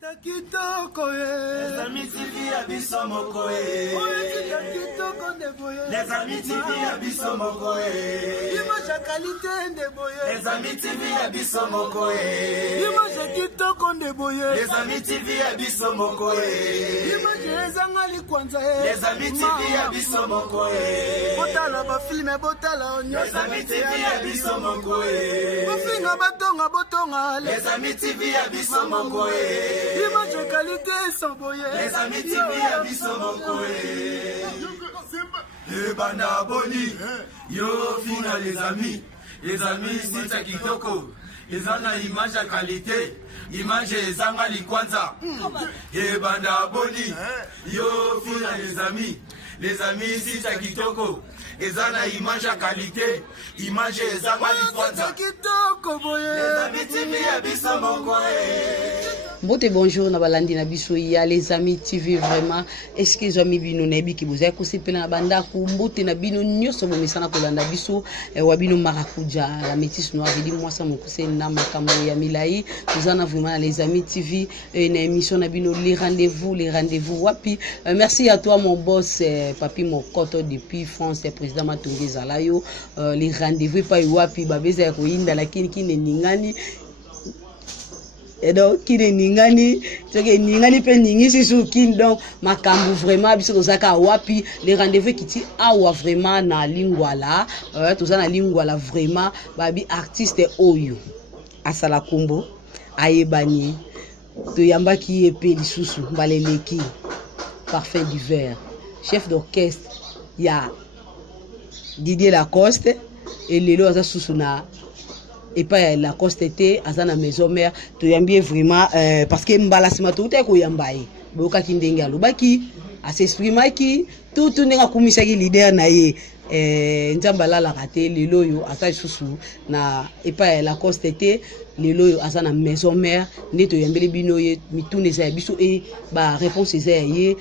Les amis TV abisso mokoe. Les amis TV abisso mokoe. Image qualité ndeboye. Les amis TV abisso mokoe. Image kitoko ndeboye. Les amis TV abisso mokoe. Image ezangali kwanza. Les amis TV abisso mokoe. Botala ba film botala onyo. Les amis TV abisso mokoe. Bofinga batonga botonga. Les amis TV abisso mokoe. Image qualité sans boye. Les amis TV abisso mokoe. Le banda boni. Yo fina les amis c'est à kitoko. Ils ont une image à qualité. Image zangali kwanza. Le banda boni. Yo fina les amis c'est à kitoko. Ils ont une image à qualité. Image zangali kwanza. Les amis TV abisso mokoe. Mbote bonjour na balandi na biso ya les amis TV vraiment est-ce que amis bino na bi ki bozaya ko sepela na banda ku mbote na bino nyoso bomesana ko landa biso wa bino marakuja la métisse noire dit moi ça mon cousin na makambo ya milai tuzana vraiment les amis TV une émission na bino les rendez-vous wapi merci à toi mon boss papi Mokoto depuis France président Matongeza layo les rendez-vous pas wapi babeza ko inda lakini kine ningani et donc qui est ningani pe ningisi suki donc makambu vraiment biso tozaka wapi les rendez-vous qui ti awa vraiment na lingwala tozana lingwala vraiment babi artiste oyo asala kombo ayebani to yamba ki epe lisusu baleleki parfum du verre chef d'orchestre ya Didier Lacoste et lelo aza susu na et pas la constaté à la maison mère to yambie vraiment parce que mbalasima tout est ko yambaye boka kindenga lobaki à s'exprimer qui tout nga kumisa ki leader na ye nzambala la raté lelo yo asa susu na et pas la constaté lelo yo asa na maison mère neto yambele bino ye mitune za biso et ba réponse za ye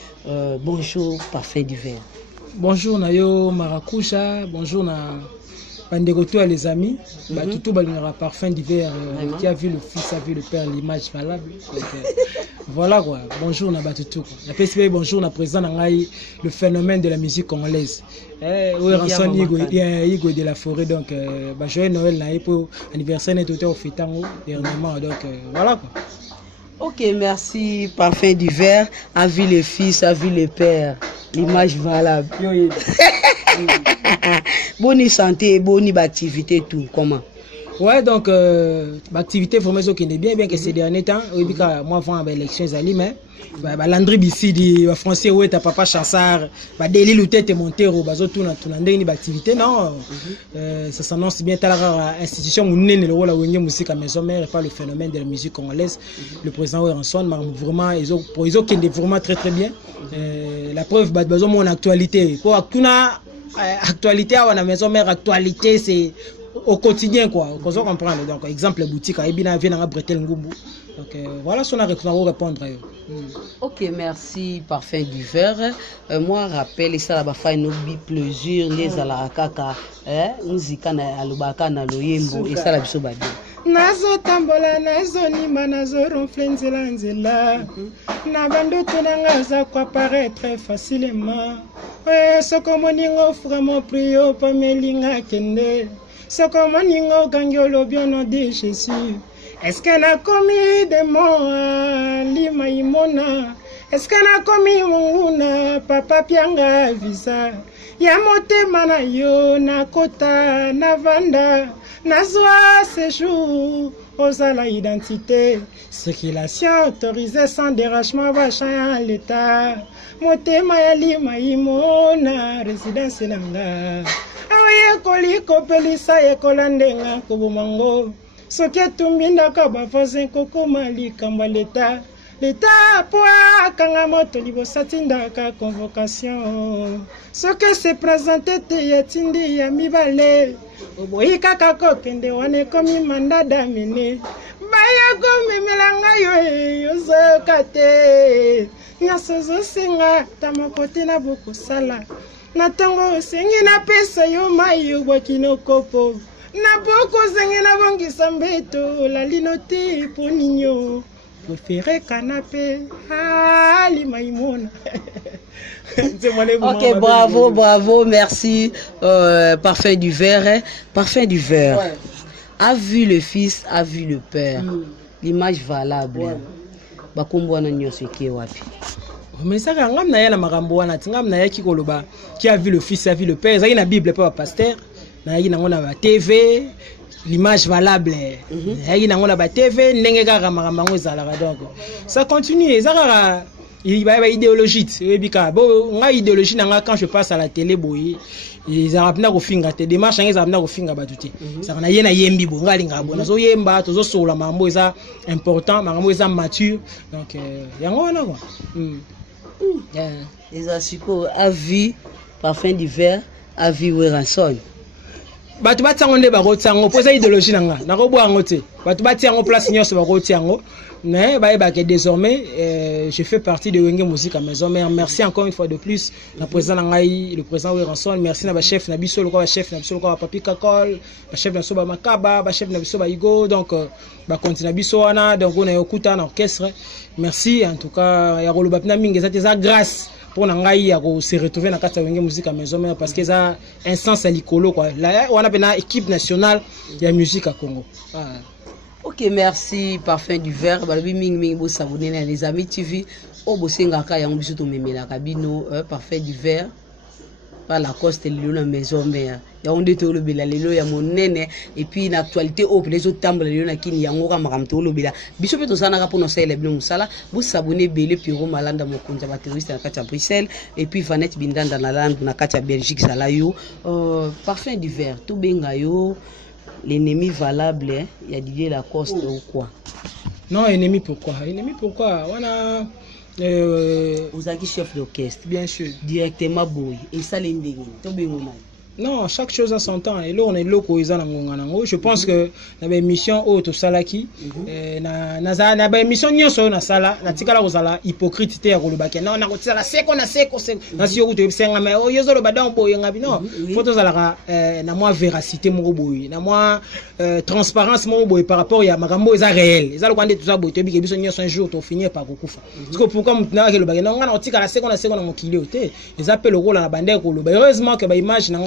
bonjour parfait du verre bonjour na yo marakusha bonjour na Bandegoto à les amis, tout balingara parfum d'hiver qui a vu le fils, a vu le père, l'image valable. Voilà quoi. Bonjour na batutu. La PSP bonjour na président ngai le phénomène de la musique congolaise. Oui ranson Igo de la forêt donc joyeux Noël na pour anniversaire net au fêtango dernièrement donc voilà quoi. OK, merci parfum d'hiver, a vu le fils, a vu le père. L'image valable. Bonne santé, bonne activité, tout. Comment? Ouais, donc, l'activité formation qui est bien que ces derniers temps, moi, avant l'élection, mais Landry Bissidi, français, ouais, ta papa Chassard, Deli Loutet et Montero, tout l'activité, non, ça s'annonce bien, t'as l'institution où n'est le rôle à Wenye musique à maison mère et pas le phénomène de la musique congolaise. Le président Ranson, vraiment, ils ont qui est vraiment très très bien. La preuve, mon actualité. Pour actualité à la maison mère, actualité, c'est au quotidien quoi. Qu'on se comprendre. Donc, exemple, boutique, Ebina vient à Bretel Ngumbu. Donc, voilà ce qu'on a répondre. OK, merci, parfum du verre. Moi, rappelle, ça va faire une plaisir, les alakaka, musique na alubaka na loyembo, et ça la biso badi. Nazo tambola nazo nima nazo ronfle nzela nzela na bandoto nanga za kwa paraître facilement soko moningo vraiment prio pa melinga kende soko moningo gangiolo bien nom de Jésus est-ce que na commis de mon lima imona est-ce que na commis munguna papa pianga visa ya motema na yo na kota na vanda Nazwa séjour aux à la identité, circulation autorisée sans dérangement vachant à l'état. Motema ya lima imona résidence nanga. Awaye koli kopelisa ye kolandenga kubumango. Soke tumbinda kaba voisin koko mali kamba l'état. L'état poa kanga moto libosatinda ka convocation. Soke se présenter te yetindi ya mibale. Oboyi kaka kokende wane komi mandada mene baya komi melanga yo yozokate nyaso zosenga tamakoti na bokosala na tango sengi na pesa yo mai obwakino kopo na boko sengi na bongisa mbeto la linoti poninyo préféré canapé. Ali Maïmona. Ok, bravo, bravo, merci. Parfum du verre, hein? Parfum du verre. Ouais. A vu le fils, a vu le père. L'image valable. Bakumbwana nyoso ki wapi. Mais ça ngam na ya na makambo wana tingam na ya ki koloba qui a vu le fils, a vu le père. Ça y na Bible pas pasteur. Na yi na ngona ba TV. L'image valable. Il y a une TV, donc ça continue. Il y a une idéologie. Idéologie quand je passe à la télé, ils ont au finger, des démarches, ils ont au finger battuti. Ça n'a rien à yembi, bonga yemba, tous sur la mambo, ça important, mambo, ça mature. Donc, il y a un quoi. Les assuko a vu parfum d'hiver, a vu rançon. Batu batangonde ba rotango poza idéologie nanga na robo angote batu batiango place nyos ba rotiango mais ba que désormais je fais partie de Wenge Musique à maison. Mais merci encore une fois de plus le président ngai le président Weranson, merci na ba chef na biso le chef na biso le papi kakol ba chef na soba makaba ba chef na biso ba igo donc ba continue biso wana donc on est okuta na orchestre. Merci en tout cas ya rolo bapina mingi za grâce pour nangai ya se retrouver na kata Wenge Musique à maison parce que ça un sens à l'icolo quoi là on a une équipe nationale de musique à Congo. Ok, merci parfum du verre balobi ming bo s'abonner na les amis TV o bosenga ka ya mbiso to memela kabino parfum du verre par la coste lelo na maison mère ya onde to lo bela lelo ya monene et puis une actualité au les autres tamble lelo na kini ya ngoka makamto lo bela biso pe to sana ka pour no sala bino musala bo s'abonner belé Piro Malanda mokonza ba terroriste na kati ya Bruxelles et puis Vanette Bindanda na land na kati ya Belgique sala yo parfum du verre to benga yo l'ennemi valable, il y a Didier Lacoste ou quoi? Non, ennemi pourquoi? Ennemi pourquoi? On a vous avez chef d'orchestre. Bien sûr. Directement boy. Et ça l'ending. Non, chaque chose a son temps. Et là, on est là pour je pense que la émission auto salaki, na émission nyo so na sala, na tikala ko sala hypocrite te ko lobake. Non, na ko sala seko na seko na si ko te senga mais o yezo lo badon boy ngabi non. Photo sala na moi véracité mo boy, na moi transparence mo boy par rapport ya makambo eza réel. Eza lo kwande tout ça boy te bi ke biso nyo so un jour to finir par kokufa. Parce que pourquoi mutna ke lobake non ngana otikala seko na mokili te. Eza pe le rôle na bande ko lobake. Heureusement que ba image na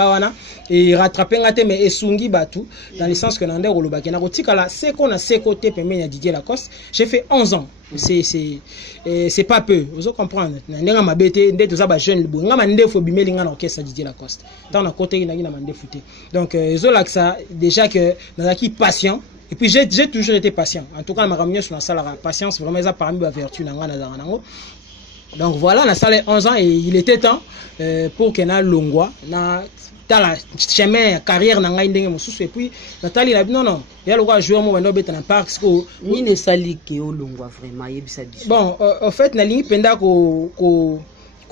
et rattraper ngate mais esungi batu dans le sens que nande rolobaki na kotikala seko na seko te pembeni ya Didier Lacoste. J'ai fait 11 ans. C'est pas peu. Vous comprenez. Ndenga mabete ndeto za ba jeune bo ngama ndefo bimeli ngana orchestre Didier Lacoste. Dans na côté na mandefu te. Donc zola ça déjà que nazaki patient. Et puis j'ai toujours été patient. En tout cas ma ramener sur la salle patience vraiment ça parmi ba vertu na ngana za nango. Donc voilà, la salle 11 ans et il était temps pour que na longwa na la chemin carrière na ngai ndenge mosusu et puis Nathalie la non il y a le roi joueur mo bando beta na parc ko ni ne sali ke o longwa vraiment yebisa biso. Bon en fait na lingi penda ko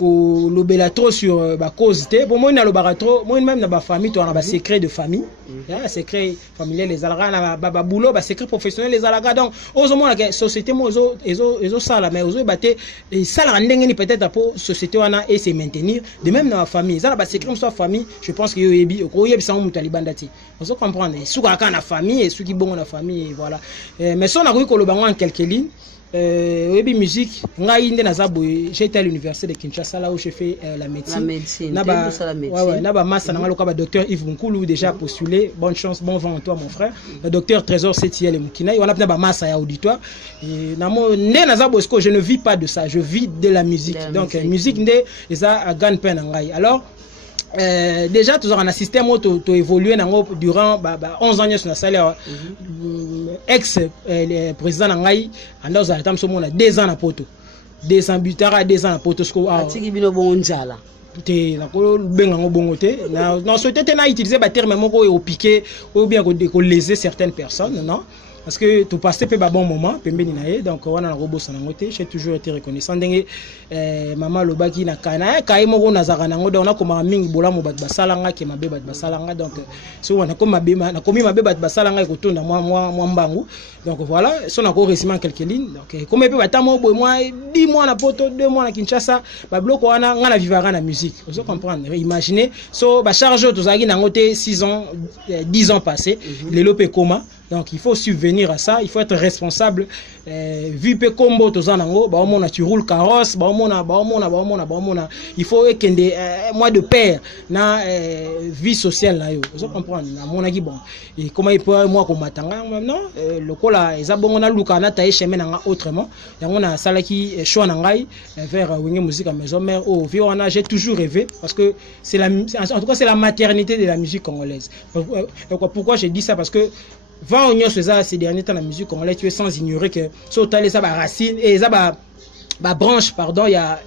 lobela trop sur ba cause te bon moi na lobara trop moi même na ba famille to na ba secret de famille secret familial les alga na ba boulot ba secret professionnel les alga donc ozo mo la société mo ezo sala mais ozo baté sala ndenge ni peut-être pour société wana et se maintenir de même na famille ça ba secret soit famille je pense que yo yebi ko yebi sa mo talibanda ti ozo comprendre suka ka na famille et suki bongo na famille voilà mais ça na ko lobango en quelques lignes. Webi musique j'ai été à l'université de Kinshasa là où j'ai fait la médecine. Naba massa nanga docteur Yves Nkulu déjà postulé. Bonne chance, bon vent à toi mon frère. Le docteur Trésor Setiel et Mukina. On a naba massa ya auditoire. Et namo né nazabo je ne vis pas de ça, je vis de la musique. Donc musique ndé eza a gagne peine ngai. Alors déjà tous on a système to évoluer durant 11 ans sur la salle ex président ngai anda za tam somo na 2 ans na poto 200 butara 2 ans na poto sko atiki bino bonjala te na ko benga ngo bongo te na souhaité na utiliser ba terme moko au piquer ou bien ko léser certaines personnes non. Parce que tout passé peut bon moment pembeni nae donc on a robot sanangote j'ai toujours été reconnaissant ndenge maman lobaki na kana kai moko na zaka nango donc on a comme mingi bola mo bat basalanga ke mabe bat basalanga donc so on a comme mabe na komi mabe bat basalanga ko tonda moi mbangu donc voilà so na ko récemment quelques lignes donc comme peut batamo boy moi 10 mois na poto 2 mois na Kinshasa ba bloko wana ngana vivara na musique vous comprendre imaginez so ba charge to zaki nangote 6 ans 10 ans passés les lopé coma Donc il faut subvenir à ça, il faut être responsable. Vu que combo tozanango, ba omona tu roules carrosse, ba omona. Il faut que moi de père na vie sociale là yo. Vous comprenez? Na mona ki bon. Et comment il peut moi comme matanga non le kola ezabongo na luka na taye chemin nga autrement. Yango na salaki choix na ngai vers Wenge musique à maison mère au Viona, j'ai toujours rêvé parce que c'est la en tout cas c'est la maternité de la musique congolaise. Pourquoi je dis ça? Parce que va on ces derniers temps la musique congolaise, tu es sans ignorer que sur les racines et ça branche pardon, il y a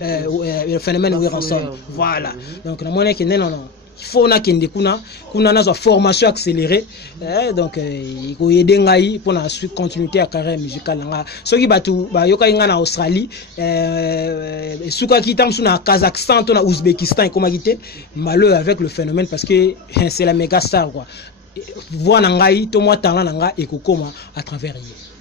le phénomène où ensemble. Voilà. Donc na monnaie que non. Il faut na kende kuna na formation accélérée, donc il faut aider ngai pour la continuité à carrière musicale nga so ki batu ba yoka inga na Australie suka kitam suna Kazakhstan to na Ouzbékistan comment quitter malheur avec le phénomène parce que c'est la méga star quoi. Voir nangai to moi talent nanga et kokoma à travers hier.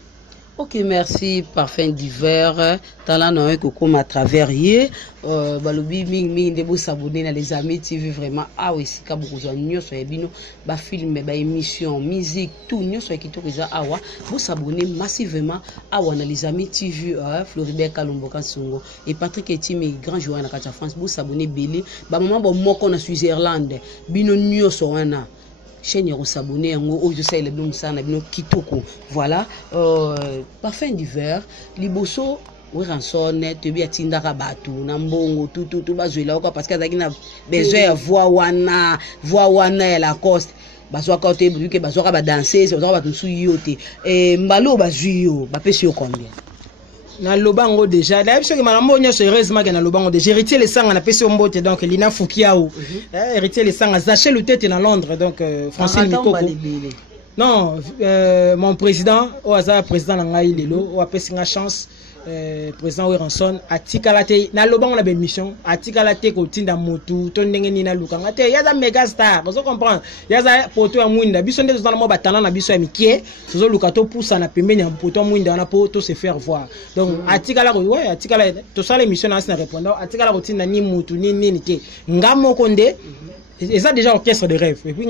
Ok, merci. Parfum d'hiver. Talent non kokoma à travers hier. Balobi ming de beaux s'abonner dans les amis TV vraiment. Ah oui, si beaucoup de gens sur bino ba film ba émission musique tout nyo sur qui tout ça awa vous s'abonner massivement awa dans les amis TV Floribert Kalumbo Kasongo et Patrick Etimi grand joueur na Kacha France vous s'abonner belé ba maman bon moko na Switzerland bino nyo so wana chaîne ya s'abonner yango o je sais le dum sana bino kitoko voilà parfum d'hiver liboso oui rançon te bi atindaka batu na mbongo tout bazwela ko parce que azaki na besoin ya voix wana ya la coste bazwa ka te buke bazwa ka ba danser bazwa ba tsu yote mbalo bazwiyo ba pesi yo combien na lobango déjà la biso ke malambo nyo heureusement que na lobango déjà héritier les sangs na pesi mbote donc Lina Fukiao héritier les sangs Zaché le tête na Londres donc Francine Mikoko non mon président au hasard président na ngai lelo o apesi nga chance président Weranson atikalate na lobango na mission atikalate ko tinda motu to ndenge ni na lukanga te yaza mega star vous comprendre yaza poto ya mwinda biso ndezo na mo batana na biso ya mikie sozo lukato poussa na pembeni ya poto ya mwinda na poto se faire voir donc atikala ko ouais atikala to sala émission na répondant atikala ko tinda ni motu ni nini te ngamo konde. Et ça déjà orchestre de rêve. Et puis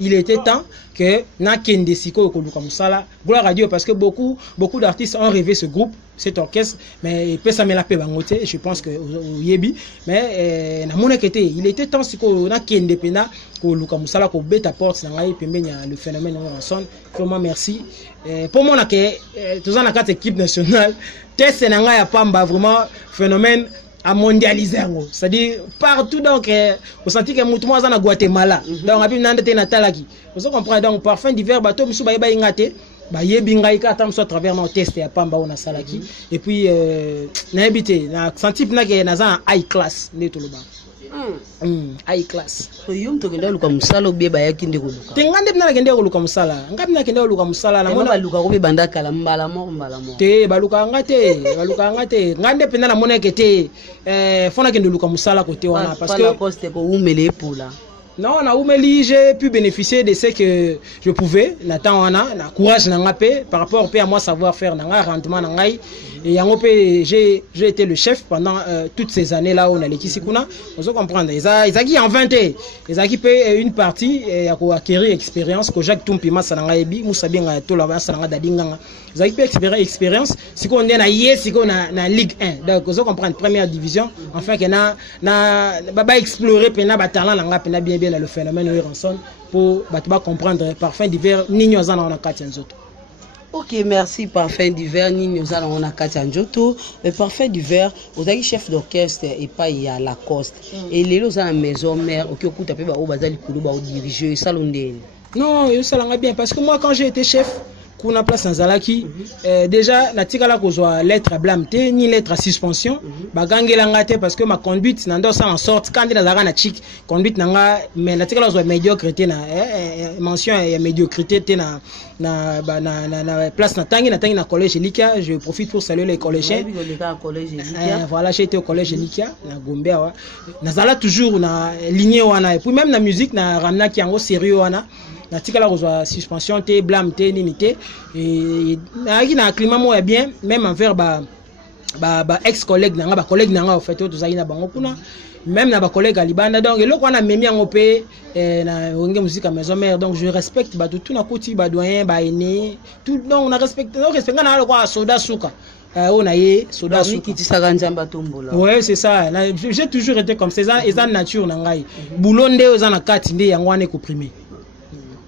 il était temps que Nakende Siko Koluka Musala, gloire à Dieu parce que beaucoup d'artistes ont rêvé ce groupe, cet orchestre, mais peut ça me la paix bangote, je pense que Yebi, mais il était temps Siko Nakende Pena Koluka Musala ko beta porte nangai pembenya le phénomène en vraiment merci. Pour moi que tous en quatre équipe nationale, test nangai ya pamba vraiment phénomène à mondialiser, c'est-à-dire partout donc vous sentez que mutumo za na Guatemala donc abi nande te na talaki vous comprenez donc parfum d'hiver bato misu ba ingate ba yebi ngai ka tam so travers na test ya pamba ona salaki et puis na habité na senti na ke na za high class neto loba high class so yum to kenda luka musala obe ba yakinde ko luka tengande bina kende ko luka musala ngapi na kende ko luka musala na mona luka ko be banda kala mbala mo te baluka ngate ngande pena na mona kete fona kende luka musala côté wana parce que la coste ko umele pula. Non, na oumeli, j'ai pu bénéficier de ce que je pouvais. Nathan wana, na courage na ngapé par rapport à moi savoir faire na rendement na ngai. Et yangope, j'ai été le chef pendant toutes ces années là où on a l'équipe sikuna. Vous comprenez? Ils en 20 ans. Ils ont fait une partie et acquérir expérience que Jacques Tumpima sanangaibi, Moussabi ngato la sananga dadinganga. Ils ont fait expérience. Si on est na yes, si on a na Ligue 1. Donc vous comprenez première division. Enfin que na baba explorer pena batala na ngapena bien le phénomène Weranson pour comprendre parfum d'hiver Nino Zana on a Katianzoto. Ok, merci parfum d'hiver Nino Zana on a Katianzoto. Le parfum d'hiver, vous avez chef d'orchestre et pas il y a Lacoste. Et les lots à la maison mère, ok, au tapé ba au bazali kuluba au diriger salondé. Non, ça l'a bien parce que moi quand j'ai été chef kuna place en Zalaki déjà la tika la kozwa lettre à blâme ni lettre à suspension bagangela ngate parce que ma conduite nando ça en sorte quand dans la chic conduite nanga mais la tika la kozwa médiocrité na mention ya médiocrité na place na tangi na collège Likia. Je profite pour saluer les collégiens. Voilà, j'ai été au collège Likia na Gombe wa nazala toujours na lignée wana et puis même na musique na ramna ki yango sérieux wana na tika la kozwa suspension te blâme te nimité et na climat mo bien même envers ex collègue nanga collègue nanga en fait to zaina bango kuna même na collègue à Libanda donc eloko wana memi yango pe na Wenge Musique Maison Mère donc je respecte ba tout na koti ba doyen ba aîné tout donc on a respecté na le quoi soda suka on a yé soda suka qui tisaka nzamba tombola ouais c'est ça j'ai toujours été comme ça eza nature na ngai boulonde eza na kati nde yango wana comprimé.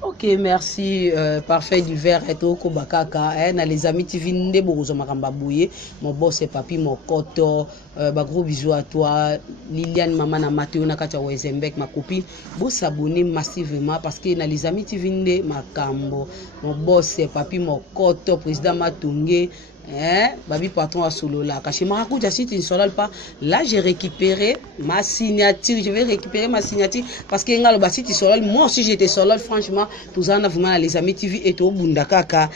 Ok, merci. Parfait du verre et au Kobakaka. Na les amis TV nde bozo makamba bouye. Mon boss et papi, mon koto. Gros bisous à toi. Liliane, maman na Mathéo na kacha Wezembek, ma copine. Vous s'abonnez massivement parce que na les amis TV nde makambo. Mon boss et papi, mon koto, président Matungé. Babi patron à solo là. Caché Maracuja si tu ne soles pas. Là j'ai récupéré ma signature. Je vais récupérer ma signature parce que ngalo si tu soles. Moi aussi j'étais solo franchement. Tout ça on a vraiment les amis TV et tout bundakaka.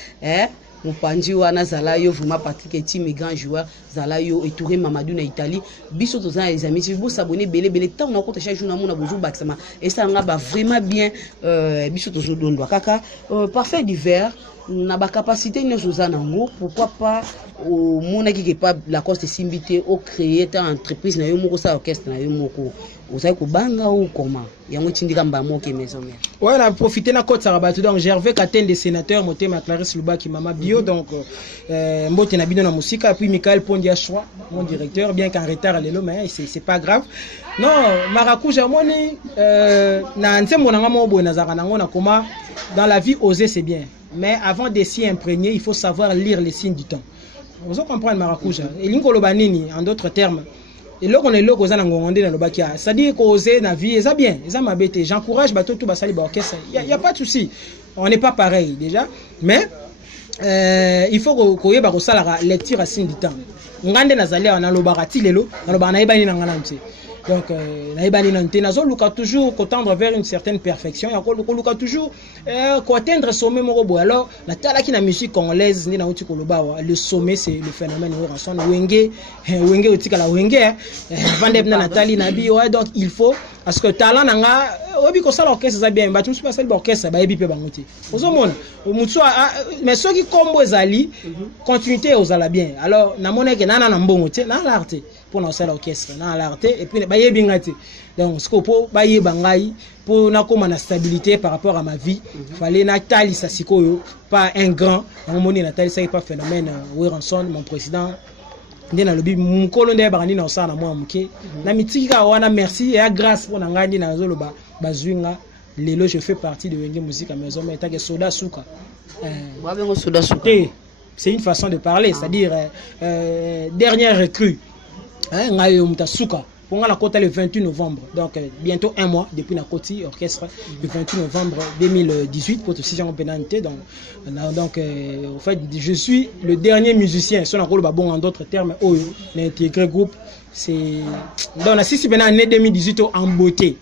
Mopanji wana Zalayo vraiment Patrick Eti mes grands joueurs Zalayo et Touré Mamadou na Italie. Biso tous les amis TV vous s'abonner belé tant on a compté chaque jour na mona bozo baxama et ça nga ba vraiment bien biso tous dondo kaka parfait d'hiver. Na ba capacité nous nango pourquoi pas au monde qui est pas la cause de s'inviter au créer ta entreprise na yo moko sa orchestre na yo moko osai ko banga ou comment yango tindika mbamo ke Maison Mère. Ouais, on a profité na côte Sarabatu donc Gervais Katen des sénateurs monté ma Clarisse Lubaki mama bio donc mbote na bino na musique puis Michael Pondia Choix mon directeur bien qu'en retard lelo mais c'est pas grave. Non, Maracuja moni na nsembo na ngamo bo na zaka nango na koma dans la vie oser c'est bien. Mais avant de s'y imprégner, il faut savoir lire les signes du temps. Vous comprenez Maracuja. Et l'ingolo banini, en d'autres termes. Et là, on est là, on est là, c'est-à-dire qu'oser la vie, c'est bien, c'est ma bête. J'encourage tout le monde. Il n'y a pas de souci. On n'est pas pareil déjà. Mais il faut qu'on ait la lecture à signe du temps. On a donc, toujours tendre vers une certaine perfection. Toujours atteindre sommet. Alors, la musique congolaise, le sommet, c'est le phénomène. Donc, il faut, parce que talent, l'orchestre, bien, mais ceux qui combo zali, continuité aux ala bien. Alors, na monnaie que nana n'ambongote, na l'arte pour nos l'orchestre, na l'arte et puis baye bingati. Donc, ce qu'on peut baye bangai pour na comme na stabilité par rapport à ma vie. Fallait Nathalie Sassiko, pas un grand. On monnaie Nathalie ça pas phénomène. Weranson, mon président. Ndena lobi mon colonel barani na osana moi muke. Na mitika wana merci et grâce pour na ngandi na zoloba bazwinga. Lelo je fais partie de Wenge Musique Maison Mère ta que soda suka. C'est une façon de parler, c'est-à-dire dernière recrue. Pour la côte le 28 novembre, donc bientôt un mois depuis la côte orchestre, le 28 novembre 2018 pour aussi en pénalité. Donc, en fait, je suis le dernier musicien, si on a bon en d'autres termes, l'intégré groupe. C'est dans la 6 année 2018 en beauté.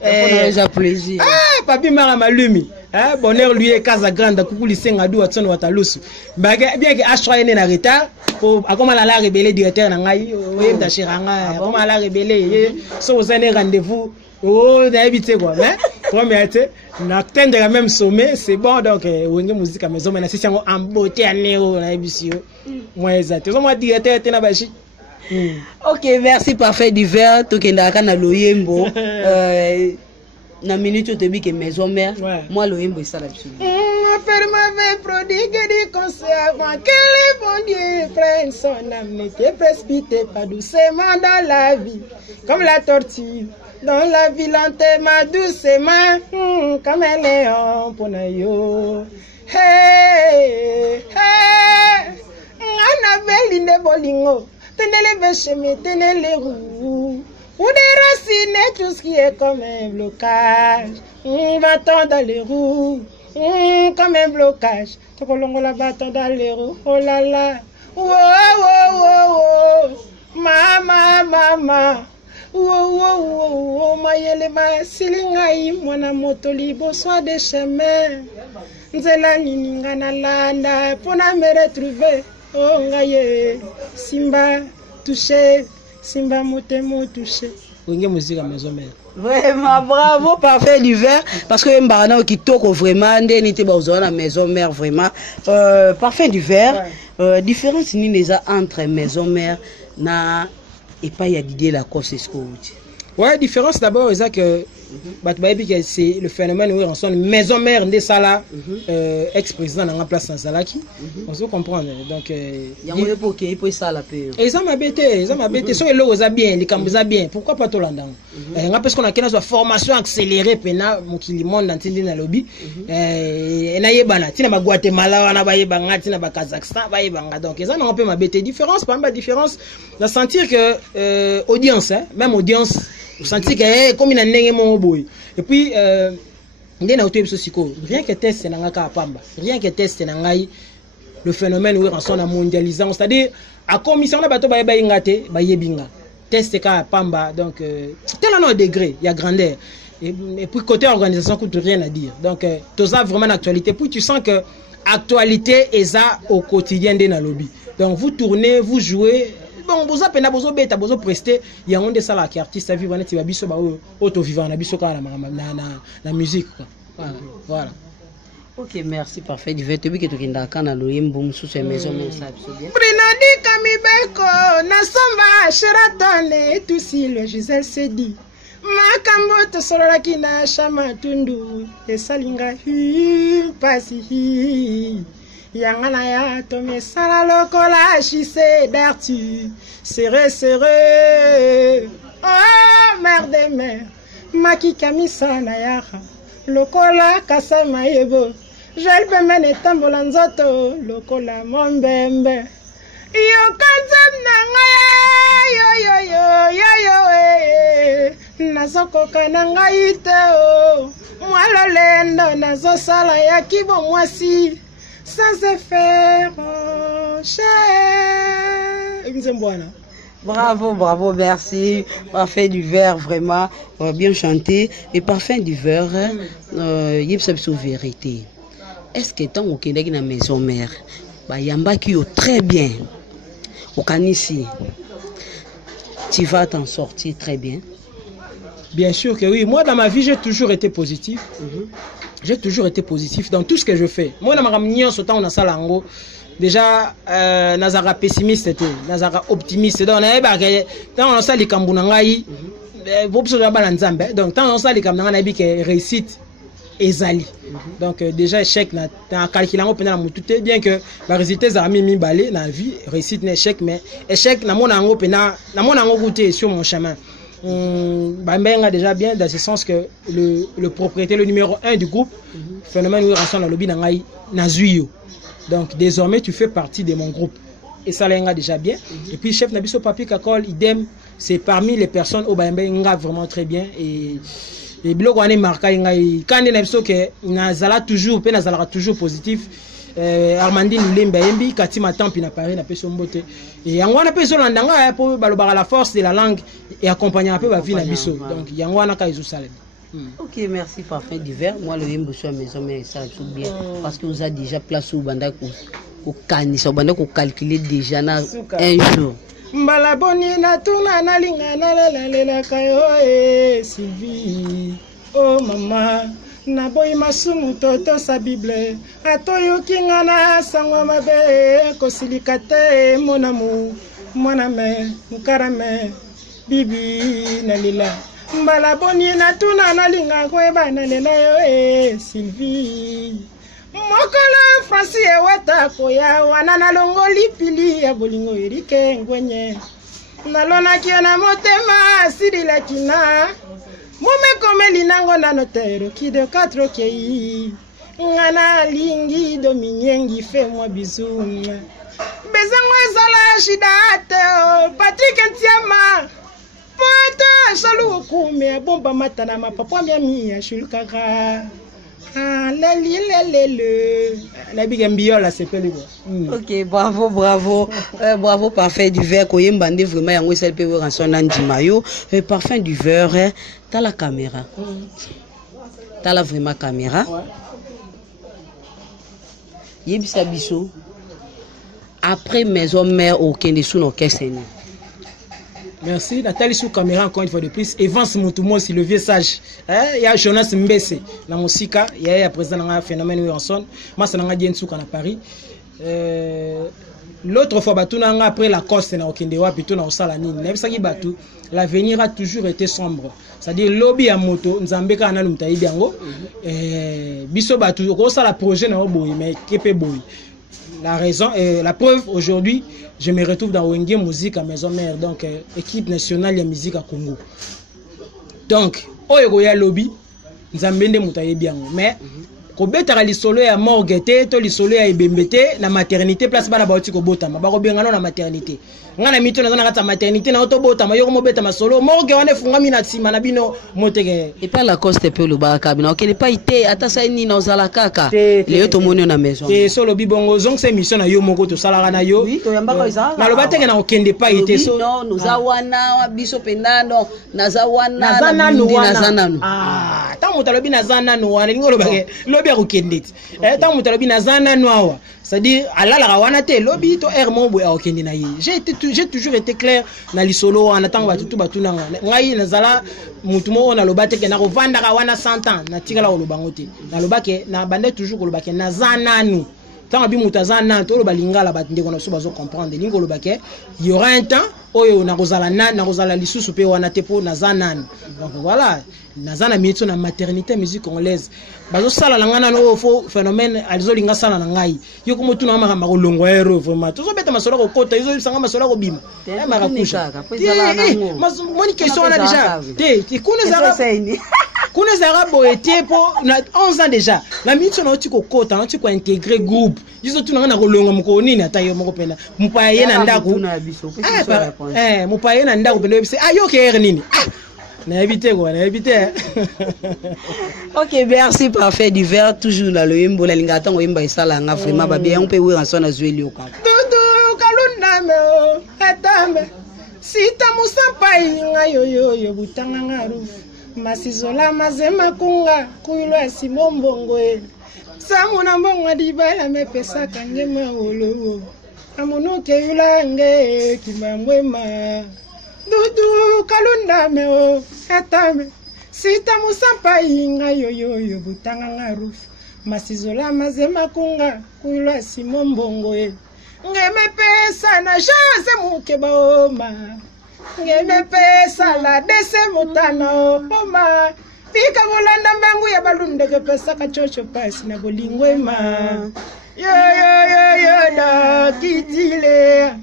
Déjà plaisir. Ah, papi mara malumi. Hein, bonheur lui est casa grande coucou li senga do atson watalusu. Bien que H3 est en retard pour comment la rebelle directeur na ngai oyem ta chiranga comment la rebelle so vous avez rendez-vous oh d'habiter quoi hein comme était na atteindre le même sommet c'est bon donc Wenge Musique Maison Mère c'est en beauté à néo na ebisio moi exact moi directeur était na bashi. Ok, merci parfait d'hiver. Tokendaka na loyembo. Na minute te bi que Maison Mère. Moi loyembo est ça là-dessus. Ferme prodigue du conseil avant que les bons dieux prennent son âme. Ne te précipite pas doucement dans la vie, comme la tortue. Dans la vie lentement, doucement, comme un léon pour nayo. Hey, hey, on avait l'ine bolingo. Tenez les bêchements, tenez les roues. Ou des racines, tout ce qui est comme un blocage. On va dans les roues, comme un blocage. Tout le monde la bâton dans les roues. Oh là là, oh oh oh oh, mama mama. Oh oh oh oh, maïele ma silingai, mwana moto libo soit des chemins. Nzela nininga na landa, pour na me retrouver. Oh ngaye, Simba touché, Simba motemo touché. Wenge Musique Maison Mère. Vraiment, bravo, parfait d'hiver. Parce que Mbarana qui toque vraiment, n'était pas la maison mère vraiment. Parfait d'hiver. Différence ni entre maison mère et pas y a d'idée la cause c'est ce que vous dites. Ouais, différence d'abord, c'est que c'est le phénomène où on sonne maison mère de Sala, ex-président dans la place sans Salaki. On se comprend. Donc, il y a un peu qui peut ça la paix. Et ça m'a bêté, So les lots bien, les cambouza bien. Pourquoi pas tout l'andang? On a parce qu'on a une formation accélérée, pena, mon qui le monde dans le lobby. Et na yebana, tina ba Guatemala, na ba yebanga, tina ba Kazakhstan, ba yebanga. Donc, ça on peut m'abêter. Différence, pas mal différence, de sentir que audience, même audience. Vous sentez que comme il a n'engagé mon boy. Et puis rien que test n'anga pamba, rien que test n'angai le phénomène où on s'en a mondialisant, c'est-à-dire à commission la bateau ba ingate ba yebinga test ka pamba donc tel un degré il y a grandeur et puis côté organisation coûte rien à dire donc tout ça vraiment l'actualité puis tu sens que actualité est ça au quotidien de na lobby donc vous tournez vous jouez. Bon, vous avez beta, vous prester. Il y a un de ça là qui artiste vivant, qui va biso auto vivant, na biso la musique. Voilà. Ok, merci, parfait. Du fait que tu as kana loyembo sous ces maisons ça bien. Brinadi kamibeko na samba Sheraton tout si le Gisèle se dit. Makambo to solola kina shama tundu esalinga hi pasi. Yangana ya tome sala lokola chissé d'artu serré oh merde mère maki kamisa na yara lokola kasa maebo jel bemene tambola nzoto lokola mombembe yo kanzam na yo nazokoka na ngai te o mwalolendo nazosala ya kibo mwasi sans se faire cher. Bravo, bravo, merci. Parfait du verre, vraiment bien chanté. Et parfait du verre, il y a une vérité. Est-ce que tant au Québec dans la maison mère, yamba qui est très bien au Canissi, tu vas t'en sortir très bien? Bien sûr que oui. Moi, dans ma vie, j'ai toujours été positif. J'ai toujours été positif dans tout ce que je fais. Moi, dans ma ramignon, autant on a ça là en gros. Déjà, Nazara pessimiste, Nazara optimiste. Donc, on a ça les Kambunangaï. Donc, tant on a ça les Kambunangaï qui réussite ezali. Donc, déjà, échec, dans calculant au pénal, bien que la résultat, ça a mis balai dans la vie. Réussite, échec, mais échec, dans mon ango pénal, dans mon ango goûté sur mon chemin. Bambenga déjà bien dans ce sens que le propriétaire, le numéro 1 du groupe, phénomène où il rassemble le lobby n'angai nazuyo. Donc désormais tu fais partie de mon groupe et ça l'enga déjà bien. Et puis chef Nabiso Papi Kakol idem, c'est parmi les personnes au Bambenga vraiment très bien et biloko ane marka ngai quand Nabiso que nazala toujours positif. Armandine Lemba Yembi Katima Tampi na Paris na peso mbote et yangwana peso landanga pour balobara la force de la langue et accompagner un peu la vie na biso donc yangwana ka izo salem. Ok, merci, parfait d'hiver. Moi le yembo sur maison mais ça tout bien parce que vous avez déjà place au banda ko kanisa banda ko calculer déjà na un jour. Mbala boni na tuna na linga na lela kayo Sylvie oh maman na boy masumu toto sa bible atoyo kinga na sango mabe ko silikate monamu moname nkarame bibi na lila mbala boni na tuna na linga ko ebana lela yo Sylvie mokolo Franci ewata koya wana na longoli pili ya bolingo erike ngwenye nalona kiana motema sidila kina Mome komeli nango na notero ki de 4 kei ngana lingi dominyengi fait moi bisou bezango ezala shidate Patrick Ntiama poto shalu kume bomba matana mapapa miami ya shulkaka la big mbiola c'est pas lui. Ok, bravo, bravo, bravo, parfait du verre. Koyembande vraiment yango sel pe ranson nandi mayo. Parfum du verre, t'as la caméra. T'as la vraiment caméra. Yebisa biso. Après maison mère au Kende sous nos caisses. Merci. Nathalie sous caméra encore une fois de plus. Evans Moutoumos, c'est le vieux sage. Il y a Jonas Mbese, la musique. Il y a président dans un phénomène où on sonne. Moi, c'est dans un bien souk à Paris. L'autre fois, après la Coste, na Okendewa, plutôt dans Salanine. L'avenir a toujours été sombre. C'est-à-dire, lobby à moto, Nzambeka Analum Taïbiango, Biso Batu, ça la projet na Oboy, mais Kepe Boy. La raison, la preuve, aujourd'hui, je me retrouve dans Wenge Musique à Maison Mère, donc équipe nationale de musique à Congo. Donc, Oyegoya lobby, Nzambende Moutaïbiango, mais kobetaka lisolo ya morgue to lisolo ya ibembete na maternité place bana bauti kobotama bakobenga na maternité ngana mito na kata maternité na otobotama yoko mobeta masolo morgue wana fungami na tsima na bino moteke et pas la coste pe lo baraka bino okele pa ite ata sa ni na ozala kaka le to moni na maison et solo bibongo zong se mission na yo moko to salaka na yo oui to yamba ko izala na loba teke na okende pa ite so non nous awana biso pendano na zawana na zananu ah ta mutalobi na zananu wana ngolo bake lobi akokendeti ta mutalobi na zananu awa c'est-à-dire alala rawana te lobi to ermo bo akokende na ye j'ai toujours été clair na lisolo en attendant batu batu na ngai nazala mutumo on a lobate ke na kovanda ka wana 100 ans na tikala ko lobangote na lobake na bande toujours ko lobake na zananu tant bi mutazana to lobalingala bat ndeko na so bazo comprendre lingo lobake il y aura un temps oyo na kozala lisusu pe wana te po na zananu donc voilà nazana mieto na maternité musique congolaise bazo sala na ngana no fo phénomène alizo linga sala na ngai yoko mutu na mama ko longo ero vraiment tozo beta masolo ko kota izo sanga masolo ko bima mara kusha moni question na déjà te kuna zara boete po na 11 ans déjà la mieto na oti ko kota na oti ko intégrer groupe izo tu na ngana ko longo mko nini atayo moko pena mupaye na ndako mupaye na ndako pena bise ayo ke nini Ok, merci, parfait divers, toujours dans le Yimbo, la Lingatan, Yimba et Salanga, vraiment, bien, on peut voir en son azul. Doudou, Kalundame, Atame, si Tamusa yo, Butangaru, Masizola, Mazema Kunga, Kuila Simombongo, Samuna Bonga di Bala, me pesa Kangema, Amuno Keulange, Kimambwema. Dudu kalunda meo atame sita musampa inga yo butanga ngaruf masizola mazema kunga kuila simombongo ngeme pesa na chance mukeba oma ngeme pesa la dese mutana oma pika volanda mbangu ya balunde ke pesa kachocho pasi na bolingwema yo da kitile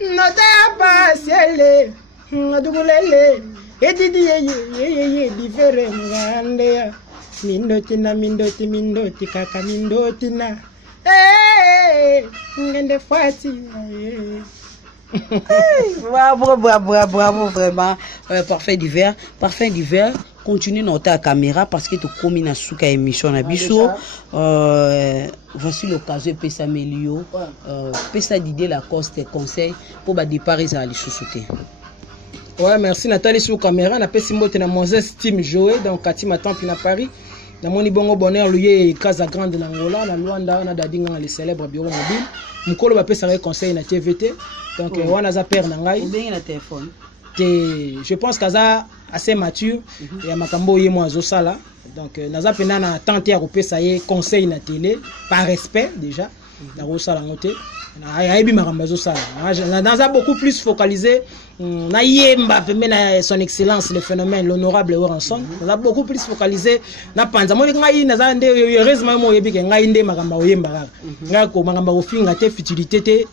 nota pasiele Adugulele, edidi ye diferent ngande mindoti kaka mindoti na ngende fati bravo vraiment parfait divers continue notre caméra parce que tu commis na suka émission na biso voici l'occasion de pesa melio pesa d'idée la coste conseil pour ba départ à les sous-souter. Ouais, merci Nathalie sur caméra. Na pesi mbote na Moses Team Joé donc Katima Temple na Paris. Na moni bongo bonheur lié Casa Grande na Angola na Luanda na dadinga les célèbres bureau mobile. Mukolo ba pesa conseil na TVT. Donc wana za père na ngai. Bien na téléphone. Je pense qu'aza assez mature et makambo ye mo azo sala. Donc naza pena na tenter à pesa ye conseil na télé par respect déjà. Na ro sala ngote. Dans un beaucoup plus focalisé, Nayemba na son excellence le phénomène l'honorable Oranson. On a beaucoup plus focalisé na panza. Moi ngai na zande heureusement mo yebi ke ngai nde makamba oyemba. Ngako makamba ofinga te futilité te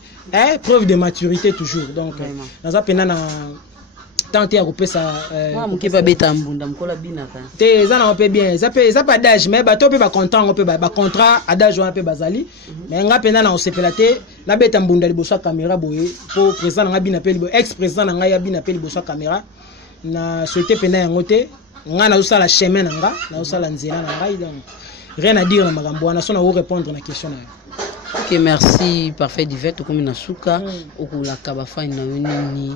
preuve de maturité toujours. Donc dans un pena na tenter à couper ça qui va beta mbunda mkola binaka te ça on peut bien ça pas d'âge mais bato peut pas content on peut ba contrat adage on peut bazali mais nga pena na osepelate la beta mbunda liboso caméra boye pour président nga bina pe ex président nga ya bina pe liboso caméra na souhaiter pena yango te nga na usala chemin nga na usala nzela na ngai donc rien à dire na makambo wana so na répondre na question na. Ok, merci, parfait divers, comme na suka, okula kabafa na nini,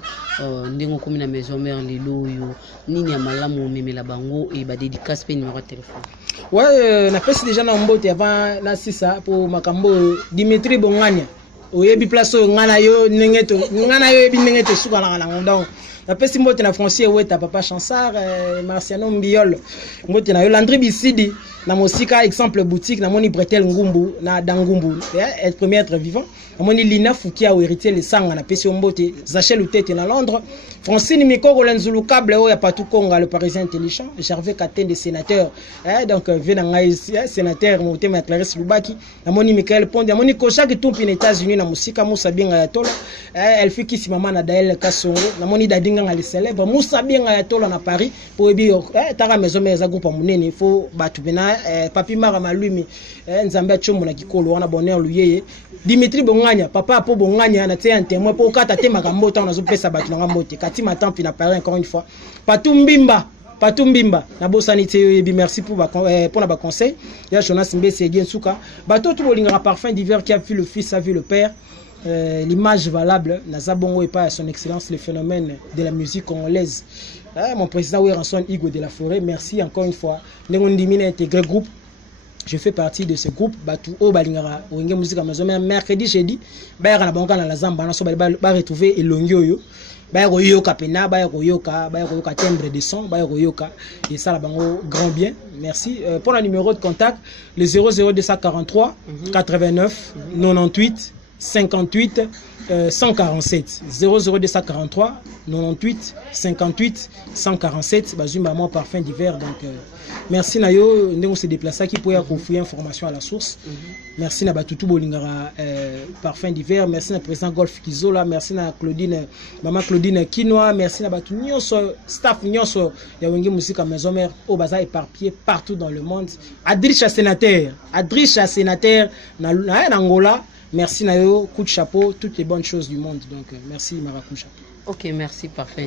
ndengo comme na maison mère lelo yo, nini amalamu memela bango et ba dédicace pe numéro de téléphone. Ouais, na pesi déjà na mbote avant na sisa pour makambo Dimitri Bongania. Oyebi place ngana yo nengeto, ngana yo ebi nengeto suka la donc napesi mbote na Français Weta papa Chansard Marciano Mbiol mbote na Landry Bisidi na mosika exemple boutique na moni Bretel Ngumbu na Dangumbu être premier être vivant na moni Lina Foukia ou héritier les sanga na pesi mbote Zachel Utete na Londres Francine Mikoro Lenzulu Câble o ya Patou Konga le parisien intelligent Gervais Katen des sénateurs donc venanga sénateur moté ma Clarisse Lubaki na moni Michael Pond na moni Kocha qui tout aux États-Unis na musika Moussa Binga ya Tola elle fait qui si maman na Dael Kasongo na moni Dadinga ngale célèbre Moussa Binga ya Tola na Paris pour ebi tara maison meza groupe munene il faut batu bena papi mara malumi nzambe chombo na kikolo wana bonheur luyeye Dimitri Bonganya papa po Bonganya na tie un témoin pour kata te makambo ta na zo pesa batu na mbote kati matampi na Paris encore une fois Patumbimba na bosanité yebi merci pour la conseil ya Jonas Mbese Edien Souka bato tout bolinga parfum d'hiver qui a vu le fils a vu le père l'image valable Nazabongo et pas à son excellence les phénomènes de la musique congolaise. Mon président Weranson Igo de la Forêt, merci encore une fois. Ndimine intégré groupe. Je fais partie de ce groupe. Batu O Balingara, Oringe Musique Amazon. Mercredi, jeudi, Bayara na Banka na la Zamba, na so ba retrouver Elongyo. Bayaro Yoka Pena, Bayaro Yoka timbre de son, Bayaro Yoka. Et ça, la bango grand bien. Merci. Pour le numéro de contact, le 00243 89 98 58 147 00243 98 58 147 Bazumba moi parfum d'hiver donc merci Nayo ndenge se déplacer qui pour offrir information à la source merci na batutu bolingara parfum d'hiver merci na président Golf Kizola merci na Claudine maman Claudine Kinoa merci na batu nyonso staff nyonso ya wenge musique maison mère au bazar éparpillé partout dans le monde Adricha sénateur na Angola. Merci Nayo, coup de chapeau, toutes les bonnes choses du monde. Donc merci Maracuja. Ok, merci, parfait.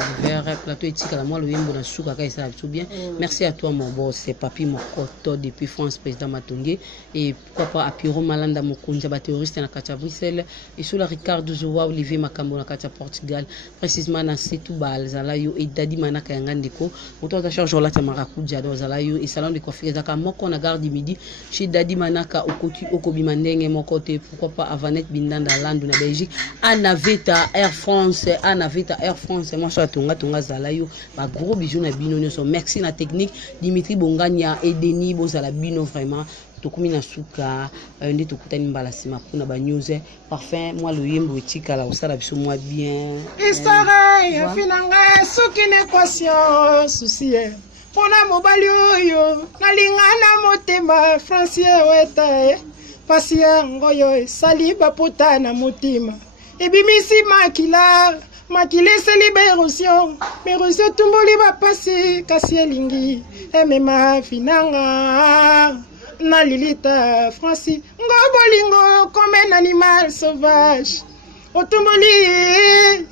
Plateau éthique à moi, le Yembo dans Souka, ça va tout bien. Merci à toi, mon boss, c'est Papi Mokoto depuis France, président Matongé. Et pourquoi pas à Piro Malanda Mokunja, théoriste à Katia Bruxelles. Et sur la Ricardo Zoua, Olivier Makambo, à Katia Portugal. Précisément dans Setouba, Zalayo et Dadi Manaka Yangandeko. Autant de charge, Olata Maracuja, dans Zalayo et Salon de coiffure, Zaka Moko, na gare du midi. Chez Dadi Manaka, Okotu, Okobimandeng, mon côté, pourquoi pas à Vanette Bindanda, Landou, na Belgique. Anaveta, Air France, Anaveta. Air France, moi je suis à Tonga Zalayo, ma gros bisous na bino nyoso. Merci na technique Dimitri Bonganya et Denis Bozala bino vraiment. Tokumi na suka, nde tokutani mbala sima kuna ba news. Parfait, moi le Yembo etika la osala biso moi bien. Histoire ya finanga sukine équation souci. Pona mobali oyo nalingana motema Français Weta Pasia ngoyo saliba puta na motima. Ebimisi makile se libération, mais reçu tumboli va passer, kasielingi, emema finanga, na lilita Francis, ngobolingo comme un animal sauvage, otumboli,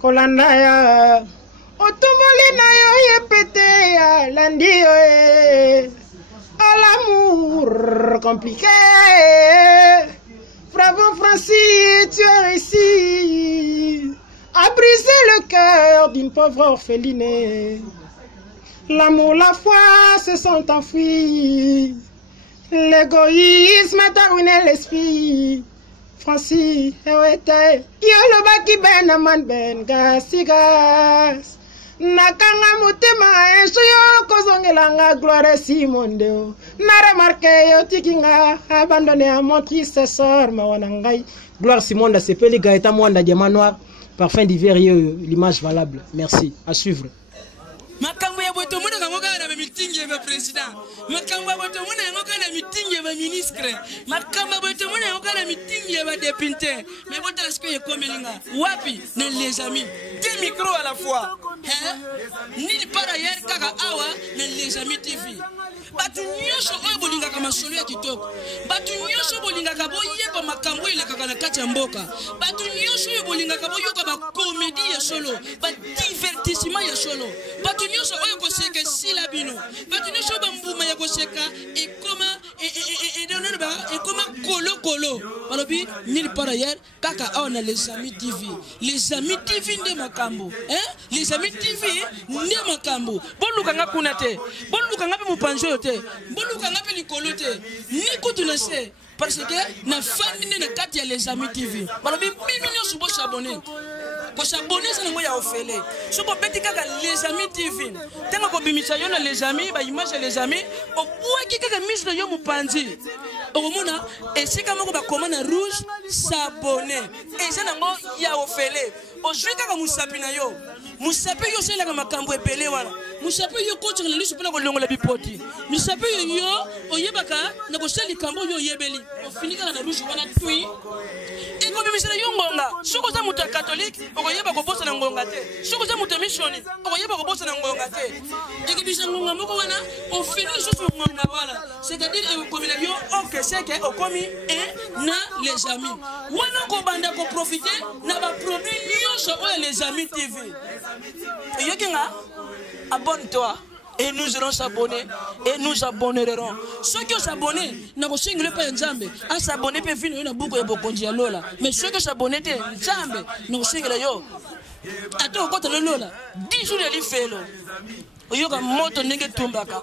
kolandaya, otumboli na yo yepete ya landio à l'amour compliqué, bravo Francis, tu es réussi. A brisé le cœur d'une pauvre orpheline. L'amour, la foi se sont enfuis. L'égoïsme a ruiné l'esprit. Francis, Ewete, Yolo Baki Ben Aman Ben Gasigas. Nakanga mutema ensuyo kozongelanga gloire Simondeo. Na remarqué yo tikinga abandonné à mon triste sort mawanangai. Gloire Simonda, c'est Peli Gaëta Mwanda Diamant Noir. Parfum d'hiver, l'image valable. Merci. À suivre. Makambo ya boto muna ngoka na meeting ya president. Makambo ya boto muna ngoka na meeting ya ministre. Makambo ya boto muna ngoka na meeting ya député. Mais boto est-ce que komelinga? Wapi na les amis. Deux micros à la fois. Ni par ailleurs kaka awa na les amis TV. Batu nyosho oyo bolinga kama solo ya kitoko. Batu nyosho bolinga ka boyeba makambo ile kaka na kati ya mboka. Batu nyosho oyo bolinga ka boyoka ba comédie ya solo, ba divertissement ya solo. Batu nyosho oyo koseka sila bino. Batu nyosho ba mbuma ya koseka et comment kolo. Balobi nil par ailleurs kaka on a les amis TV. Les amis TV nde makambo. Les amis TV nde makambo. Boluka nga kuna te. Boluka nga pe mupanjo te. Boluka nga pe likolo te. Ni kutuna se. Parce que na famille na kati ya les amis TV. Balobi 1 million subo s'abonner. ko s'abonner ça ngo ya ofele so ko beti kaka les amis TV tenga ko bimisa yo na les amis ba image les amis o bwaki kaka mise yo mupanzi okomona esika moko ba commande rouge s'abonner et ça ngo ya ofele ozwi kaka musapi na yo musapi yo selaka makambo epele wana musapi yo ko tshela liso pena ko longola bipoti musapi yo oyebaka na ko seli kambo yo yebeli ofinika na rouge wana tui eko bimisela yo ngonga soko za muta catholique okoyeba ko bosa na ngonga te soko za muta mission okoyeba ko bosa na ngonga te ekibisa ngonga moko wana ofini juste ngonga wala c'est-à-dire ekomela yo ok c'est que okomi et na les amis wana ko banda ko profiter na ba produit yo les amis TV. Yokinga, abonne-toi et nous allons s'abonner et nous abonnerons. Ceux qui s'abonnent, n'a pas single pas Nzambe. À s'abonner peut venir na beaucoup et beaucoup de lola. Mais ceux qui s'abonnent, Nzambe, n'a single yo. Attends, quand le lola, 10 jours de l'ifelo. Yoga moto nenge tumbaka.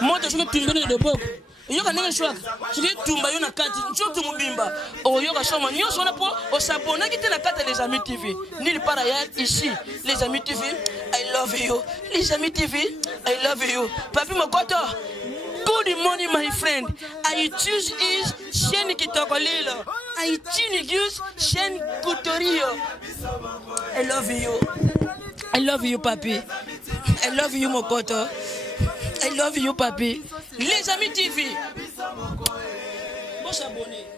Moto sur le tumbene de bok. Yoga nenge chouak. Sur le tumba yo na kati, nchoto mubimba. O yoga soma nyonso na po o s'abonner qui te na kati les amis TV. Nulle part ailleurs ici, les amis TV. I love you. Les amis TV, I love you. Papi Mokoto, good morning my friend. I choose is chaîne Kitokolilo. I choose chaîne Kutorio. I love you. I love you, papi. I love you, Mokoto. I love you, papi. Les amis TV. Bon s'abonner.